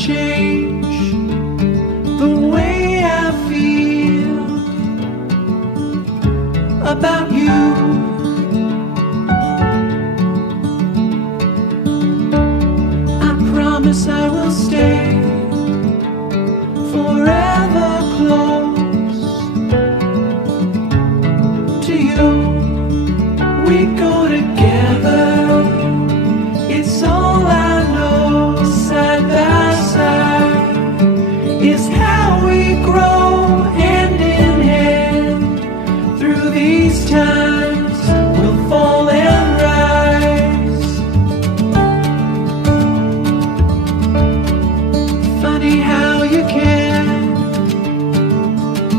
change the way I feel about you. I promise I will stay forever close to you. We go together, it's all I know. Side by side is how we grow, hand in hand. Through these times we'll fall and rise. Funny how you can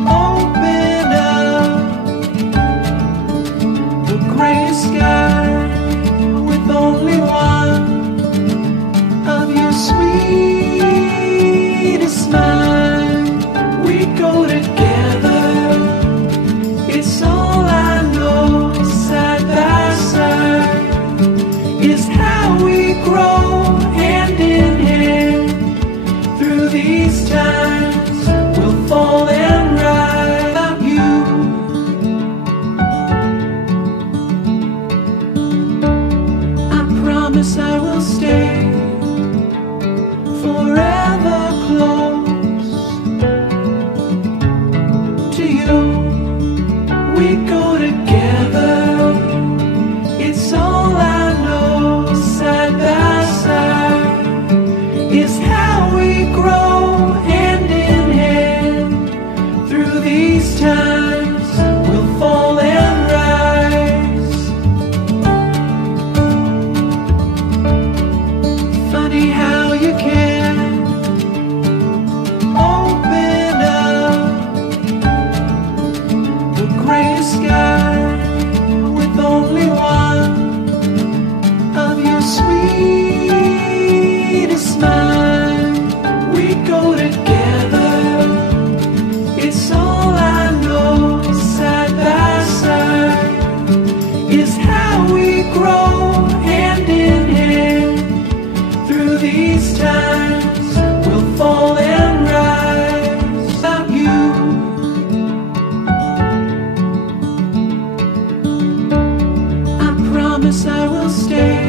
open up the gray sky with only one of your sweetest smile. We go together, it's all I know. Side by side is how we grow, hand in hand. Through these times we'll fall and rise. About you, I promise I will stay forever close to you. We go together, it's all I know. Side by side is how we grow, hand in hand. Through these times we'll fall and rise. Funny how you can open up the gray sky with only one of your sweetest smile. We go together, it's all I know. Side by side is how we grow, hand in hand. Through these times we'll fall and rise. About you, I promise I will stay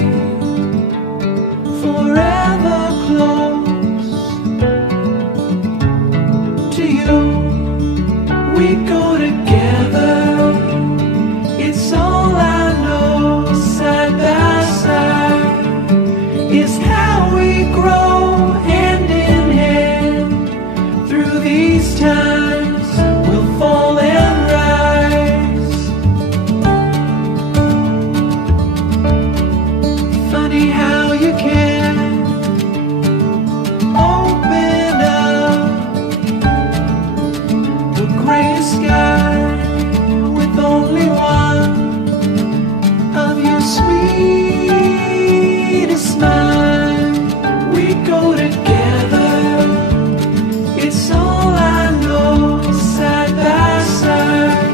forever close to you. We go together, it's all I know. Side by side is how we grow, hand in hand. Through these times we'll fall and rise. Funny how you can open up the gray sky with only one of your sweetest smile. We go together, it's all I know. Side by side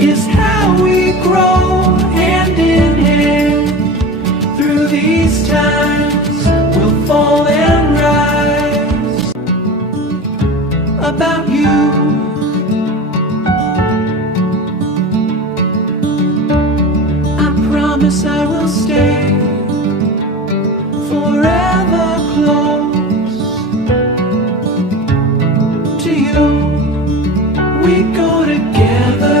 is how we grow, hand in hand. Through these times we'll fall and rise. About you, I promise I will stay forever close to you. We go together,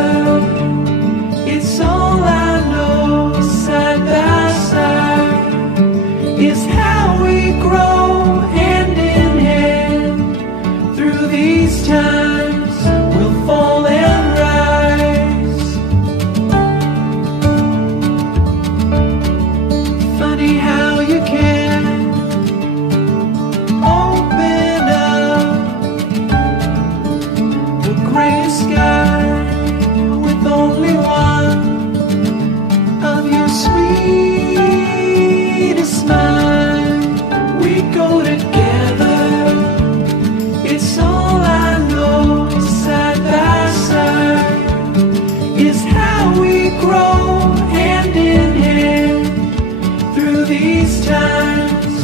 it's all I know. Side by side is how we grow, hand in hand. Through these times we'll fall and rise. Funny how you can open up the gray sky with only one of your sweetest smile. We go together, it's all I know. Side by side is how we grow, hand in hand. Through these times